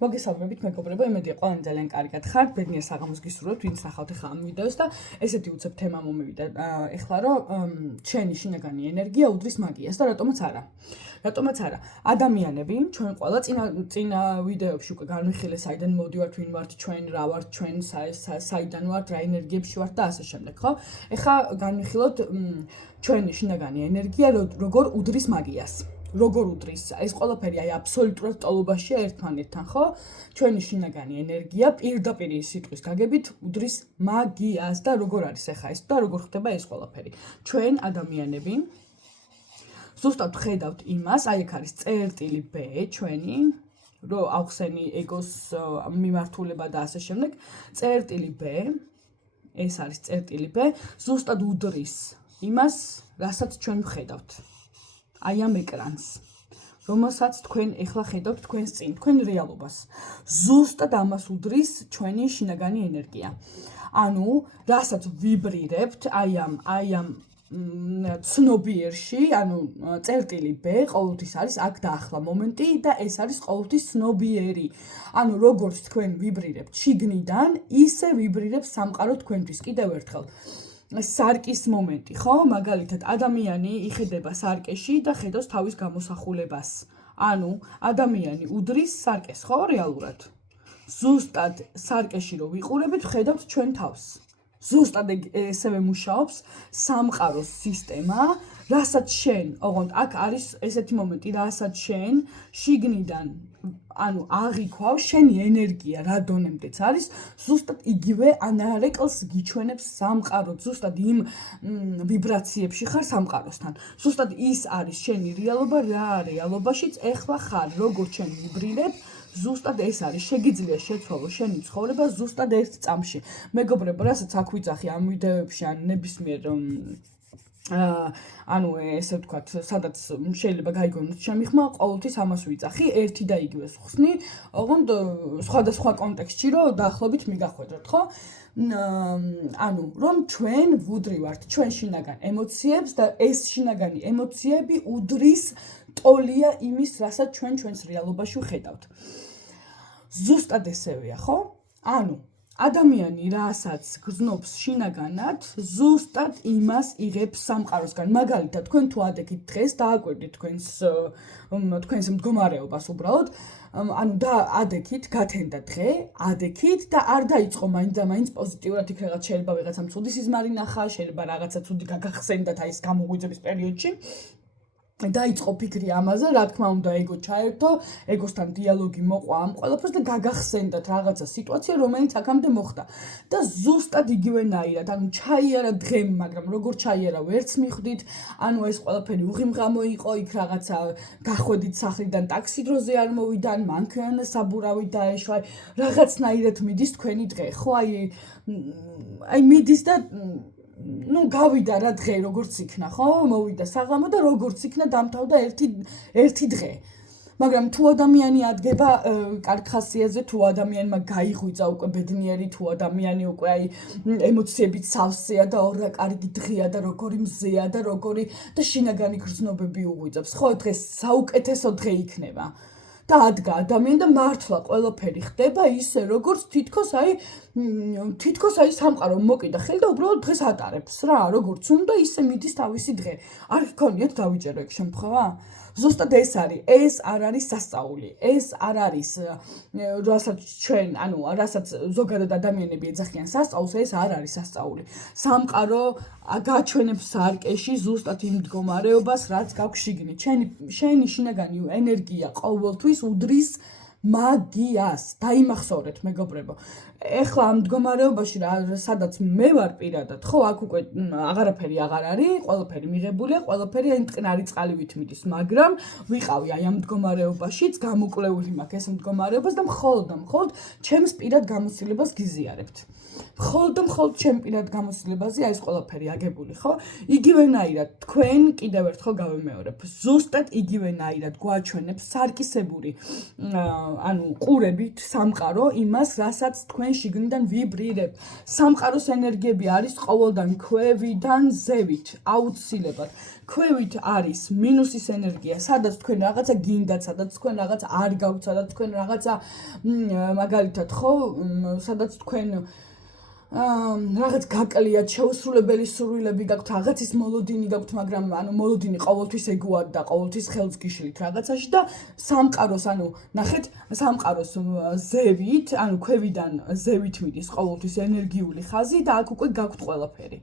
მოგესალმებით მეგობრებო, იმედია ყველანი ძალიან კარგად ხართ. ბედნიერ საღამოს გისურვებთ, ვინც ნახავთ ახლა ამ ვიდეოს და ესეთი უცებ თემა მომივიდა ეხლა, რომ ჩვენი შინაგანი ენერგია უდრის მაგიას და რატომაც არა. ადამიანები, ჩვენ ყველა წინა ვიდეოებში უკვე განვიხილე, საიდან მოდივართ, ვინ ვართ ჩვენ, რა ვართ ჩვენ, საიდან ვართ, რა ენერგიებში ვართ და ასე შემდეგ, ხო? ეხლა განვიხილოთ ჩვენი შინაგანი ენერგია როგორ უდრის მაგიას. როგორ უდრის ეს ყველაფერი აი აბსოლუტურად ტოლობაშია ერთმანეთთან, ხო? ჩვენი შინაგანი ენერგია პირდაპირ სიტყვის გაგებით უდრის მაგიას და როგორ არის ახლა ეს და როგორ ხდება ეს ყველაფერი. ჩვენ ადამიანები ზუსტად ხედავთ იმას, აი აქ არის წერტილი B ჩვენი, რომ ავხსენი ეგოს მიმართულება და ასე შემდეგ. წერტილი B, ეს არის წერტილი B, ზუსტად უდრის იმას, რასაც ჩვენ ვხედავთ. აი ამ ეკრანს, რომელსაც თქვენ ახლა ხედავთ თქვენს წინ, თქვენ რეალობას. ზუსტად ამას უდრის ჩვენი შინაგანი ენერგია. ანუ, რასაც ვიბრირებთ, აი ამ ცნობიერში, ანუ წერტილი B ყოველთვის არის აქ და ახლა მომენტი და ეს არის ყოველთვის ცნობიერი. ანუ როგორც თქვენ ვიბრირებთ შიგნიდან, ისე ვიბრირებს სამყარო თქვენთვის. კიდევ ერთხელ სარკის მომენტი, ხო? მაგალითად, ადამიანი იხედება სარკეში და ხედავს თავის გამოსახულებას. ანუ, ადამიანი უდრის სარკეს, ხო, რეალურად? ზუსტად სარკეში რო ვიყურებით, ხედავთ ჩვენ თავს. ზუსტად ესევე მუშაობს სამყაროს სისტემა, რასაც შენ, ოღონდ აქ არის ესეთი მომენტი, რასაც შენ შიგნიდან ანუ აღიქვავ შენი ენერგია რა დონემდეც არის, ზუსტად იგივე ანარეკლს გიჩვენებს სამყარო, ზუსტად იმ ვიბრაციებში ხარ სამყაროსთან. ზუსტად ის არის შენი რეალობა, რა რეალობაშიც ახლა ხარ, როგორ შენ ვიბრირებ, ზუსტად ეს არის, შეგიძლია შეცვალო შენი ცხოვრება ზუსტად ერთ წამში. მეგობრებო, რასაც აქ ვიძახი ამ ვიდეოებში ან ნებისმიერ ანუ ესე ვთქვათ, სადაც შეიძლება გაიგონოთ ჩემი ხმა, ყოველთვის ამას ვიძახი, ერთი და იგივეს ვხსნი, ოღონდ სხვადასხვა კონტექსტში, რომ დაახლოებით მიგახვედროთ, ხო? ანუ, რომ ჩვენ ვუდრივართ ჩვენ შინაგან ემოციებს და ეს შინაგანი ემოციები უდრის ტოლია იმის, რასაც ჩვენ ჩვენს რეალობაში ვხედავთ. ზუსტად ესევეა, ხო? ანუ ადამიანი რასაც გრძნობს შინაგანად, ზუსტად იმას იღებს სამყაროსგან. მაგალითად, თქვენ თუ ადექით დღეს, დააკვირდით თქვენს მდგომარეობას უბრალოდ, ანუ და ადექით, გათენდა დღე, ადექით და არ დაიწყო მაინც პოზიტიურად იქ რაღაც შეიძლება ვიღაცამ ცუდი სიზმარი ნახა, შეიძლება რაღაცა ცუდი გაგახსენდათ აი ეს გამოღვიძების პერიოდში. დაიწყო ფიქრი ამაზე, რა თქმა უნდა, ეგო ჩაერთო, ეგოსთან დიალოგი მოყვა ამ ყველაფერს და გაგახსენდათ რაღაცა სიტუაცია, რომელიც აქამდე მოხდა. და ზუსტად იგივენაირად, ანუ ჩაიარა დღემ, მაგრამ როგორ ჩაიარა, ვერც მიხვდით, ანუ ეს ყველაფერი უღიმღამო იყო, იქ რაღაცა გახვედით სახლიდან, ტაქსი დროზე არ მოვიდა, მანქანა საბურავი დაეშვა, რაღაცნაირად მიდის თქვენი დღე, ხო? აი მიდის და გავიდა რა დღე როგორც იქნა, ხო? მოვიდა საღამო და როგორც იქნა დამთავრდა ერთი დღე. მაგრამ თუ ადამიანი ადგება კარგ ხასიათზე, თუ ადამიანმა გაიღვიძა უკვე ბედნიერი, თუ ადამიანი უკვე აი ემოციებით სავსეა და ორ კარგი დღეა და როგორი მზეა და როგორი და შინაგანი გრძნობები უღვიძებს, ხო? დღეს საუკეთესო დღე იქნება. და ადგა ადამიანი და მართლა ყველაფერი ხდება ისე, როგორც თითქოს აი სამყარო მოკიდა ხელი და უბრალოდ დღეს ატარებს რა, როგორც უნდა ისე მიდის თავისი დღე. არ გქონიათ დავიჯერო ეგ შემთხვევა? ზუსტად ეს არ არის სასწაული. ეს არ არის, რასაც ჩვენ, ანუ რასაც ზოგადად ადამიანები ეძახიან სასწაულს, ეს არ არის სასწაული. სამყარო გაჩვენებს სარკეში ზუსტად იმ მდგომარეობას, რაც გაქვს შიგნით. შენი შინაგანი ენერგია ყოველთვის უდრის მაგიას. დაიმახსოვრეთ, მეგობრებო. ეხლა ამ მდგომარეობაში სადაც მე ვარ პირადად, ხო, აქ უკვე აღარაფერი აღარ არის, ყველაფერი მიღებულია, ყველაფერი აი მტკნარი წყალივით მიდის, მაგრამ ვიყავი აი ამ მდგომარეობაშიც, გამოკლეული მაქვს ეს მდგომარეობას და მხოლოდ ჩემს პირად გამოცდილებას გიზიარებთ. მხოლოდ ჩემ პირად გამოცდილებაზე აი ეს ყველაფერი აგებული, ხო? იგივენაირად თქვენ კიდევ ერთხელ გავემეორებ, ზუსტად იგივენაირად გვაჩვენებს სარკისებური ანუ ყურებით სამყარო იმას, რასაც თქვენ თქვენ შიგნიდან ვიბრირებ. სამყაროს ენერგიები არის ყოველდღე ქვევიდან ზევით, აუცილებლად. ქვევით არის მინუსის ენერგია, სადაც თქვენ რაღაცა გინდათ, სადაც თქვენ რაღაც არ გაქვთ, სადაც თქვენ რაღაცა მაგალითად ხო, სადაც თქვენ რაღაც გაკლიათ, შეუსრულებელი სურვილები გაქვთ, რაღაცის მოლოდინი გაქვთ, მაგრამ ანუ მოლოდინი ყოველთვის ეგოად და ყოველთვის ხელს გიშლით რაღაცაში და სამყაროს, ანუ ნახეთ, სამყაროს ზევით, ანუ ქვევიდან ზევით მიდის ყოველთვის ენერგიული ხაზი და აქ უკვე გაქვთ ყველაფერი.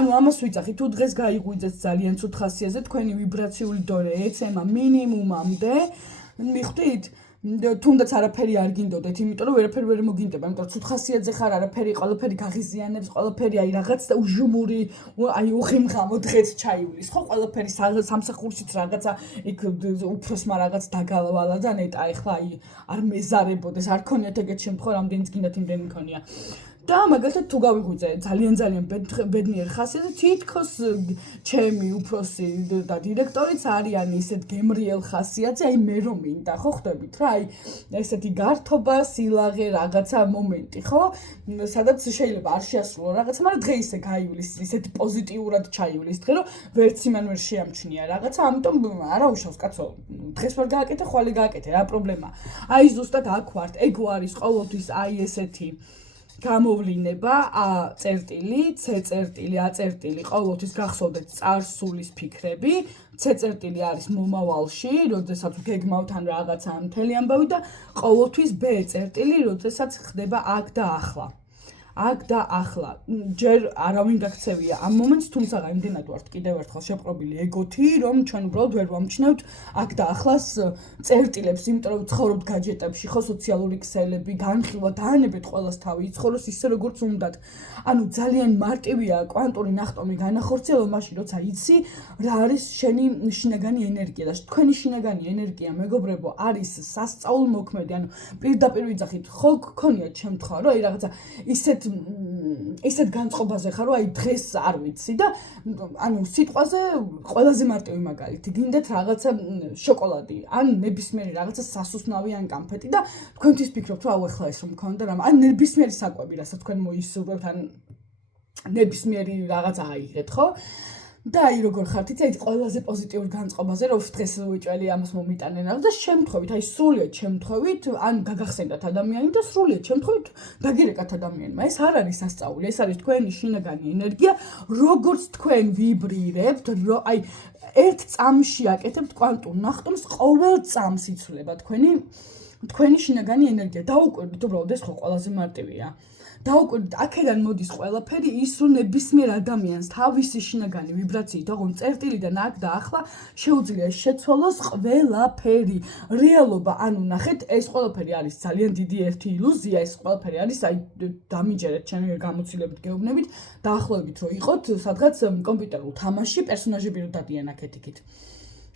ანუ ამას ვიცახით, თუ დღეს გაიღვიძეთ ძალიან ცუდ ხასიათზე, თქვენი ვიბრაციული დონე ეცემა მინიმუმამდე, მიხვდით? თუნდაც არაფერი არ გინდოდეთ, იმიტომ რომ ვერაფერი ვერ მოგინდება, იმიტომ რომ ცუდ ხასიათზე ხარ, არაფერი, ყველაფერი გაღიზიანებს, ყველაფერი აი რაღაც უჟმური, აი უხიმღამო დღეც ჩაივლის, ხო, ყველაფერი სამსახურშიც რაღაცა იქ უფროსმა რაღაც დაგალვალა და ნეტა, ეხლა აი არ მეზარებოდეს, არ ქონიათ ეგეთ შემთხვევა, რამდენიც გინდათ იმდენი ქონია. და მაგალითად თუ გავიღვიძე ძალიან ბედნიერი ხასიათზე, თითქოს ჩემი უფროსი და დირექტორიც არიან ისეთ გემრიელ ხასიათზე, აი მე რომ მინდა, ხო ხვდებით რა, აი ესეთი გართობა, სილაღე, რაღაცა მომენტი, ხო? სადაც შეიძლება არ შეასრულო რაღაცა, მაგრამ დღეისე გაივლის, ისეთი პოზიტიურად ჩაივლის დღე, რომ ვერც იმან ვერ შეამჩნია რაღაცა, ამიტომ არა უშავს კაცო, დღეს ვერ გააკეთე, ხვალე გააკეთე, რა პრობლემაა? აი ზუსტად აქ ვართ, ეგო არის ყოველთვის აი ესეთი გამოვლინება A წერტილი, C წერტილი, A წერტილი, ყოველთვის გახსოვდეთ წარსულის ფიქრები, C წერტილი არის მომავალში, როდესაც გეგმავთ ან რაღაცა მთელი ამბავი და ყოველთვის B წერტილი, როდესაც ხდება აქ და ახლა. აქ და ახლა. ჯერ არავინ გაქცევია ამ მომენტს, თუმცა იმდენად ვართ კიდევ ერთხელ შეპყრობილი ეგოთი, რომ ჩვენ უბრალოდ ვერ ვამჩნევთ აქ და ახლას წერტილებს, იმიტომ რომ ცხოვრობთ გაჯეტებში, ხო, სოციალური ქსელები, განხილვა, დაანებეთ ყველას თავი, იცხოვროს ისე როგორც უნდათ. ანუ ძალიან მარტივია კვანტური ნახტომი განახორციელო მაშინ, როცა იცი რა არის შენი შინაგანი ენერგია და თქვენი შინაგანი ენერგია, მეგობრებო, არის სასწაულმოქმედი, ანუ პირდაპირ ვიძახით, ხო გქონიათ შემთხვევა, რომ აი რაღაცა ისეთ განწყობაზე ხარ, რომ აი დღეს არ ვიცი და ანუ სიტყვაზე ყველაზე მარტივი მაგალითი, გინდათ რაღაცა შოკოლადი, ან ნებისმიერი რაღაცა სასუსნავი ან კამფეტი და თქვენთვის ფიქრობთ, რომ აუ ეხლა ეს რომ მქონდა რა, ან ნებისმიერი საკვები, რასაც თქვენ მოისურვებთ, ან ნებისმიერი რაღაცა აიღეთ, ხო? და აი როგორ ხართ, იცი, აი ყველაზე პოზიტიურ განწყობაზე, რომ დღეს უეჭველი ამას მომიტანენ და შემთხვევით, აი სრულიად შემთხვევით, ან გაგახსენდათ ადამიანი და სრულიად შემთხვევით დაგირეკათ ადამიანმა. ეს არ არის სასწაული, ეს არის თქვენი შინაგანი ენერგია, როგორც თქვენ ვიბრირებთ, აი ერთ წამში აკეთებთ კვანტურ ნახტომს, ყოველ წამს იცვლება თქვენი შინაგანი ენერგია. დაუკვირდით, უბრალოდ ეს ხო ყველაზე მარტივია. დაუკვირდით, აქედან მოდის ყველაფერი ის, რომ ნებისმიერ ადამიანს თავისი შინაგანი ვიბრაციით, ოღონდ წერტილიდან აქ და ახლა შეუძლია შეცვალოს ყველაფერი. რეალობა, ანუ ნახეთ, ეს ყველაფერი არის ძალიან დიდი ერთი ილუზია, ეს ყველაფერი არის, აი დამიჯერეთ ჩემი გამოცდილებით გეუბნებით, დაახლოებით რომ იყოთ სადღაც კომპიუტერულ თამაშში პერსონაჟები რო დადიან აქეთ-იქით.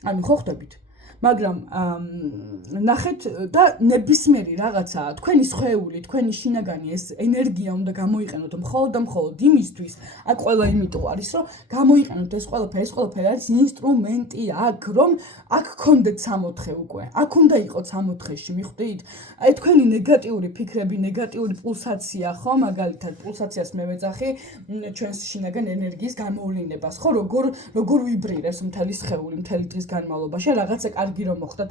ანუ ხო ხვდებით? მაგრამ ნახეთ და ნებისმიერი რაღაცა თქვენი სხეული, თქვენი შინაგანი ეს ენერგია უნდა გამოიყენოთ მხოლოდ და მხოლოდ იმისთვის, აქ ყველა იმიტომ არის, რომ გამოიყენოთ ეს ყველაფერი არის ინსტრუმენტი აქ, რომ აქ გქონდეთ 64 უკვე. აქ უნდა იყოთ 64-ში, მიხვდით? აი თქვენი ნეგატიური ფიქრები, ნეგატიური პულსაცია, ხო, მაგალითად, პულსაციას მე ვეძახი ჩვენს შინაგან ენერგიის გამოვლინებას, ხო, როგორ ვიბრირებს მთელი სხეული, მთელი დღის განმავლობაში, რაღაცა კარგი რომ მოხდათ,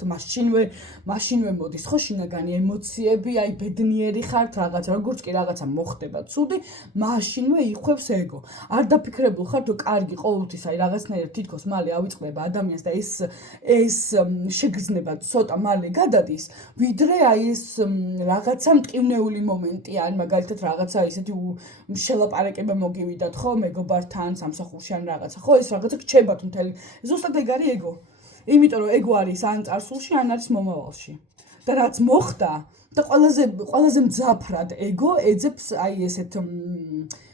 მაშინვე მოდის ხო შინაგანი ემოციები, აი ბედნიერი ხართ რაღაცა, როგორც კი რაღაცა მოხდება ცუდი, მაშინვე იხვევს ეგო. არ დაფიქრებულ ხართ, რომ კარგი ყოველთვის აი რაღაცნაირად თითქოს მალე ავიწყდება ადამიანს და ეს შეგრძნება ცოტა მალე გადადის, ვიდრე აი ეს რაღაცა მტკივნეული მომენტი, ან მაგალითად რაღაცა ისეთი შელაპარაკება მოგივიდათ ხო მეგობართან სამსახურში ან რაღაცა, ხო ეს რაღაცა გჩებათ მთელი. ზუსტად ეგ არის ეგო. იმიტომ რომ ეგო არის ან წარსულში, ან არის მომავალში. და რაც მოხდა და ყველაზე მძაფრად ეგო ეძებს აი ესეთ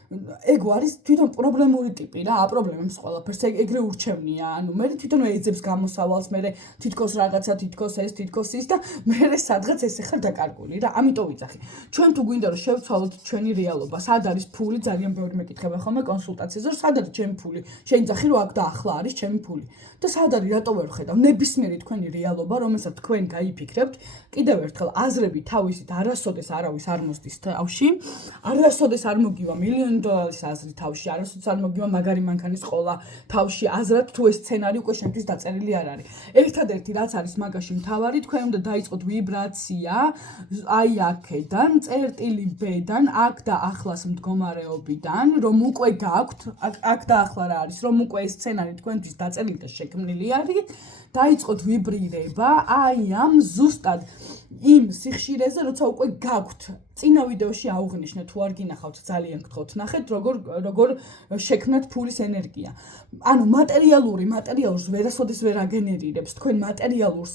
ეგ არის თვითონ პრობლემური ტიპი რა, აპრობლემებს ყველაფერს, ეგრე ურჩევნია, ანუ მე თვითონ ეძებს გამოსავალს, მე თითქოს რაღაცა, თითქოს ის და მე სადღაც ესე ხარ დაკარგული რა, ამიტომ ვიძახი. ჩვენ თუ გვინდა რომ შევცვალოთ ჩვენი რეალობა, სად არის ფული, ძალიან ბევრი მეკითხება ხოლმე კონსულტაციაზე, სად არის ჩემი ფული? შეიძახი რომ აქ და ახლა არის ჩემი ფული. და სად არის, რატო ვერ ხედავ? ნებისმიერი თქვენი რეალობა, რომელსაც თქვენ გაიფიქრებთ, კიდევ ერთხელ აზრები თავისით არასოდეს არავის არ მოსდის თავში, არასოდეს არ მოგივა $1,000,000 აზრი თავში, არასოდეს არ მოგივა მაგარი მანქანის ყოლა თავში, აზრად თუ ეს სცენარი უკვე შენთვის დაწერილი არ არის. ერთადერთი რაც არის მაგაში მთავარი, თქვენ უნდა დაიწყოთ ვიბრაცია, აი აქედან, წერტილი B-დან, აქ და ახლას მდგომარეობიდან, რომ უკვე გაქვთ, აქ და ახლა რა არის, რომ უკვე ეს სცენარი თქვენთვის დაწერილი და შექმნილი არის, დაიწყოთ ვიბრირება, აი ამ ზუსტად იმ სიხშირეზე, როცა უკვე გაქვთ. წინა ვიდეოში აუღნიშნეთ, თუ არ გინახავთ, ძალიან გთხოვთ, ნახეთ, როგორ შექმნათ ფულის ენერგია. ანუ მატერიალურს ვერასოდეს ვერ აგენერირებს, თქვენ მატერიალურს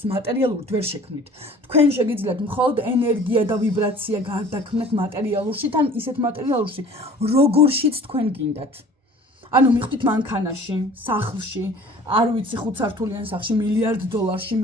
ვერ შექმნით. თქვენ შეგიძლიათ მხოლოდ ენერგია და ვიბრაცია გარდაქმნათ მატერიალურში, თან ისეთ მატერიალურში, როგორშიც თქვენ გინდათ. ანუ მიხვდით მანქანაში, სახლში, არ ვიცი 5 სართულიან სახლში, $1,000,000-ში,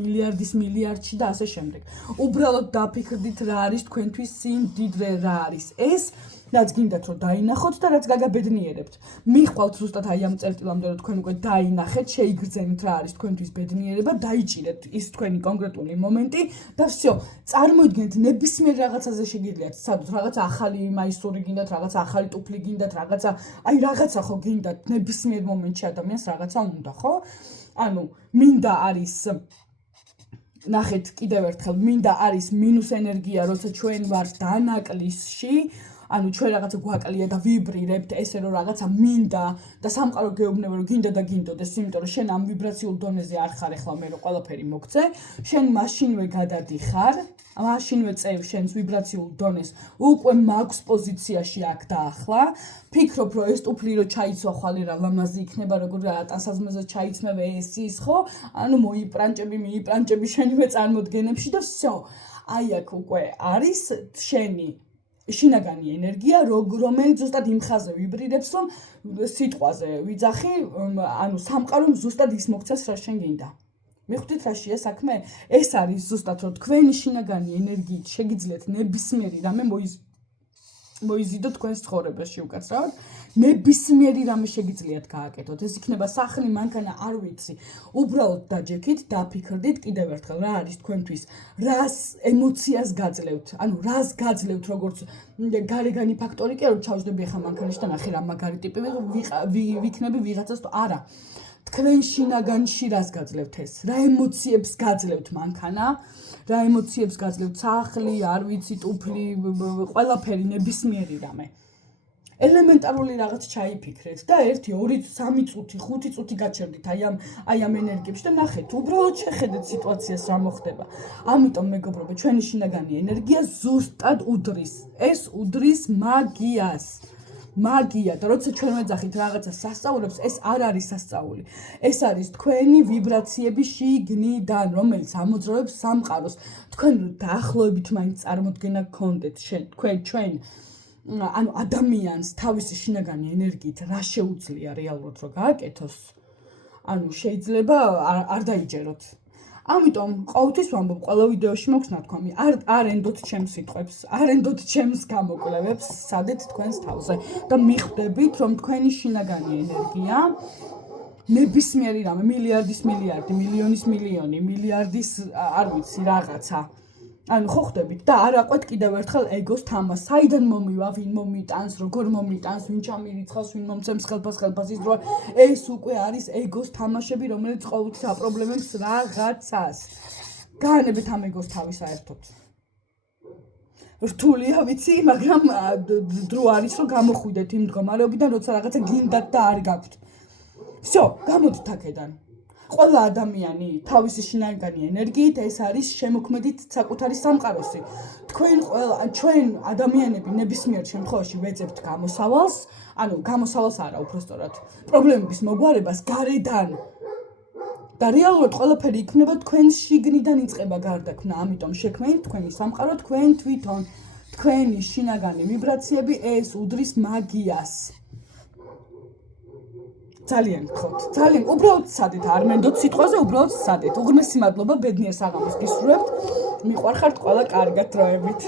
მილიარდში და ასე შემდეგ. უბრალოდ დაფიქრდით რა არის თქვენთვის სიმდიდრე რა არის. ეს რაც გინდათ რომ დაინახოთ და რაც გაგაბედნიერებთ. მიხვალთ ზუსტად აი ამ წერტილამდე რომ თქვენ უკვე დაინახეთ, შეიგრძენით რა არის თქვენთვის ბედნიერება, დაიჭირეთ ის თქვენი კონკრეტული მომენტი და всё. წარმოიდგინეთ ნებისმიერ რაღაცაზე შეგიძლიათ სადოთ რაღაცა ახალი მაისური გინდათ, რაღაცა ახალი ტუფლი გინდათ, რაღაცა ხო გინდათ ნებისმიერ მომენტში ადამიანს რაღაცა უნდა, ხო? ანუ მინდა არის ნახეთ კიდევ ერთხელ, მინდა არის მინუს ენერგია, როცა ჩვენ ვართ დანაკლისში, ანუ ჩვენ რაღაცა გვაკლია და ვიბრირებთ, ესე რომ რაღაცა მინდა და სამყარო გეუბნება რომ გინდა და გინდოდეს, იმიტომ რომ შენ ამ ვიბრაციულ დონეზე არ ხარ ახლა მე რომ ყველაფერი მოგცე, შენ მაშინვე გადადიხარ, მაშინვე წევ შენს ვიბრაციულ დონეს, უკვე მაქვს პოზიციაში აქ და ახლა, ფიქრობ რომ ეს ტუფლი რო ჩაიცვა ხვალე რა ლამაზი იქნება, როგორ ტანსაზმაზე ჩაიცმევ ეს ის, ხო? ანუ მიიპრანჭები შენივე წარმოდგენებში და всё. აი აქ უკვე არის შენი შინაგანი ენერგია, რომელიც ზუსტად იმ ხაზე ვიბრირებს, რომ სიტყვაზე ვიძახი, ანუ სამყარომ ზუსტად ის მოგცეს, რა შენ გინდა. მიხვდით რაშია საქმე? ეს არის ზუსტად რომ თქვენი შინაგანი ენერგიით შეგიძლიათ ნებისმიერი რამე მოიზიდოთ თქვენს ცხოვრებაში უკაცრავად. ნებისმიერი რამე შეგიძლიათ გააკეთოთ. ეს იქნება სახლი, მანქანა, არ ვიცი. უბრალოდ დაჯექით, დაფიქრდით კიდევ ერთხელ რა არის თქვენთვის, რას ემოციას გაძლევთ. ანუ რას გაძლევთ, როგორც გარეგანი ფაქტორი კი რომ ჩავждები ახლა მანქანაში და ნახე რა მაგარი ტიპი ვიქნები ვიღაცას თუ არა. თქვენ შინაგანში რას გაძლევთ ეს? რა ემოციებს გაძლევთ მანქანა? რა ემოციებს გაძლევთ სახლი, არ ვიცი, ტუფლი, ყველაფერი ნებისმიერი რამე. ელემენტარული რაღაც ჩაიფიქრეთ და 1, 2, 3 წუთი, 5 წუთი გაჩერდით აი ამ ენერგიებში და ნახეთ, უბრალოდ შეხედეთ სიტუაციას რა მოხდება. ამიტომ მეგობრებო, ჩვენი შინაგანი ენერგია ზუსტად უდრის. ეს უდრის მაგიას. მაგია და როცა ჩვენ ვეძახით რაღაცა სასწაულებს, ეს არ არის სასწაული. ეს არის თქვენი ვიბრაციები შიგნიდან, რომელიც ამოძრავებს სამყაროს. თქვენ დაახლოებით მაინც წარმოდგენა გქონდეთ ჩვენ ანუ ადამიანს თავისი შინაგანი ენერგიით რა შეუძლია რეალურად რომ გააკეთოს, ანუ შეიძლება არ დაიჯეროთ. ამიტომ ყოველთვის ვამბობ, ყველა ვიდეოში მაქვს ნათქვამი, არ ენდოთ ჩემს სიტყვებს, არ ენდოთ ჩემს გამოკვლევებს, სადეთ თქვენს თავზე და მიხვდებით, რომ თქვენი შინაგანი ენერგია ნებისმიერი რამე, მილიარდის მილიარდი, მილიონის მილიონი, მილიარდის არ ვიცი რაღაცა. ანუ ხო ხვდებით და არ აყვეთ კიდევ ერთხელ ეგოს თამას. საიდან მომივა, ვინ მომიტანს, როგორ მომიტანს, ვინ ჩამირიცხავს, ვინ მომცემს ხელფას ის დრო. ეს უკვე არის ეგოს თამაშები, რომელიც ყოველთვის აპრობლემებს რაღაცას. გაანებეთ ამ ეგოს თავი საერთოდ. რთულია, ვიცი, მაგრამ დრო არის რომ გამოხვიდეთ იმ მდგომარეობიდან, როცა რაღაცა გინდათ და არ გაქვთ. всё, გამოდით აქედან. ყველა ადამიანი თავისი შინაგანი ენერგიით ეს არის შემოქმედით საკუთარი სამყაროსი. ჩვენ ადამიანები ნებისმიერ შემთხვევაში ვეძებთ გამოსავალს, ანუ გამოსავალს არა, უბრალოდ პრობლემების მოგვარებას გარედან. და რეალურად ყველაფერი იქნება თქვენს შიგნიდან იწყება გარდაქმნა, ამიტომ შექმნით თქვენი სამყარო, თქვენ თვითონ, თქვენი შინაგანი ვიბრაციები ეს უდრის მაგიას. ძალიან გთხოვთ, ძალიან უბრალოდ სცადეთ, არ მენდოთ სიტყვაზე, უბრალოდ სცადეთ. უღრმესი მადლობა ბედნიერ საღამოს გისურვებთ. მიყვარხართ ყველა კარგად დროებით.